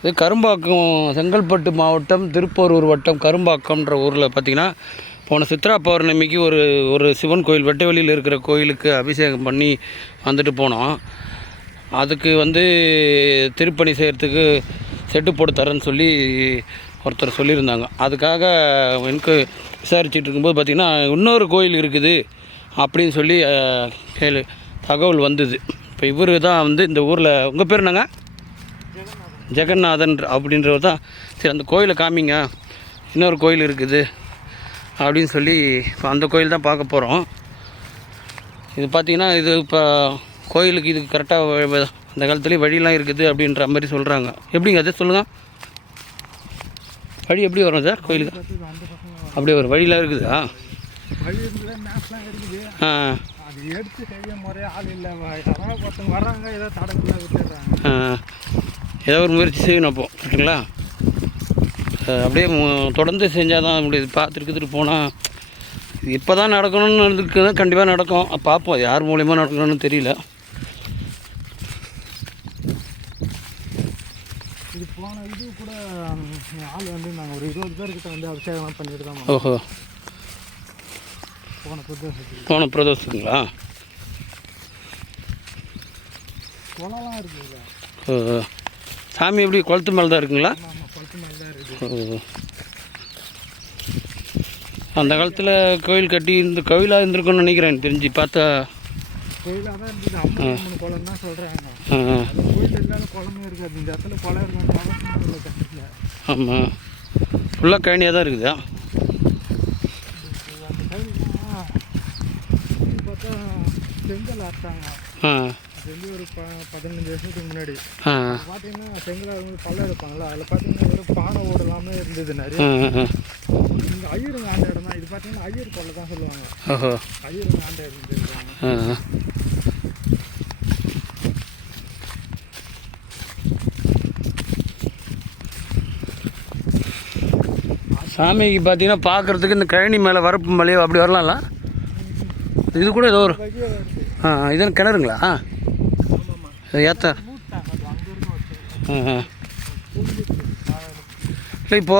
இது கரும்பாக்கம், செங்கல்பட்டு மாவட்டம் திருப்போரூர் வட்டம் கரும்பாக்கம்ன்ற ஊரில் பார்த்திங்கன்னா போன சித்ரா பௌர்ணமிக்கு ஒரு சிவன் கோயில் வெட்டவெளியில் இருக்கிற கோயிலுக்கு அபிஷேகம் பண்ணி வந்துட்டு போனோம். அதுக்கு திருப்பணி செய்கிறதுக்கு செட்டு போட்டு தரேன்னு சொல்லி ஒருத்தர் சொல்லியிருந்தாங்க. அதுக்காக எனக்கு விசாரிச்சுட்டு இருக்கும்போது பார்த்திங்கன்னா இன்னொரு கோயில் இருக்குது அப்படின்னு சொல்லி தகவல் வந்தது. இப்போ இவர் தான் இந்த ஊரில், உங்கள் பேர் என்னங்க? ஜெகநாதன் அப்படின்றவர் தான். சரி, அந்த கோயிலை காமிங்க, இன்னொரு கோயில் இருக்குது அப்படின்னு சொல்லி இப்போ அந்த கோயில் தான் பார்க்க போகிறோம். இது பார்த்திங்கன்னா இது இப்போ கோயிலுக்கு இதுக்கு கரெக்டாக அந்த காலத்துலேயே வழியெலாம் இருக்குது அப்படின்ற மாதிரி சொல்கிறாங்க. எப்படிங்க அதை சொல்லுங்கள், வழி எப்படி வரும் சார் கோயிலுக்கு? அப்படியே ஒரு வழியெலாம் இருக்குதா? ஏதோ ஒரு முயற்சி செய்யணும் அப்போது, கரெக்டுங்களா? அப்படியே தொடர்ந்து செஞ்சால் தான் முடியுது. பார்த்துட்டு போனால் இப்போ தான் நடக்கணும்னு இருக்குது, கண்டிப்பாக நடக்கும். பார்ப்போம் யார் மூலியமாக நடக்கணும்னு தெரியல. இது போன இது கூட ஆள் நாங்கள் ஒரு 20 பேர்கிட்ட அபிஷேகம்லாம் பண்ணிட்டு தான். ஓஹோ, போன பிரதோஷத்துங்களா? குளம்லாம் இருக்குதுல்ல. ஓ, சாமி எப்படி குளத்து மேலே தான் இருக்குங்களா? குளத்து மேலே தான் இருக்குது. அந்த காலத்தில் கோயில் கட்டி இந்த கோயிலாக இருந்திருக்குன்னு நினைக்கிறேன், எனக்கு தெரிஞ்சு பார்த்தா. கோயிலாக தான் இருந்தது. 53 குளம் தான் சொல்கிறாங்க. கோயில் இல்லாத குளமே இருக்காது. இந்த இடத்துல குளம் இருக்காங்க. ஆமாம், ஃபுல்லாக கழனியாக தான் இருக்குதா? பார்த்தா செங்கல் ஆட்டாங்க. அது ஒரு 15 வருஷத்துக்கு முன்னாடி பார்த்தீங்கன்னா செங்கல் பள்ளம் எடுப்பாங்களா, அதில் பார்த்தீங்கன்னா ஒரு பானை ஓடலாமே இருந்தது நிறைய. இங்கே ஐயருங்க ஆண்ட இடம் தான் இது. பார்த்தீங்கன்னா ஐயர் கொள்ள தான் சொல்லுவாங்க. ஐயருங்க ஆண்ட இருந்துருக்காங்க. சாமிக்கு பார்த்தீங்கன்னா பார்க்குறதுக்கு இந்த கழனி மேலே வரப்பு மலையோ அப்படி வரலாம்ல? இது கூட ஏதோ ஒரு இது கிணறுங்களா? ஏற்ற இல்லை இப்போது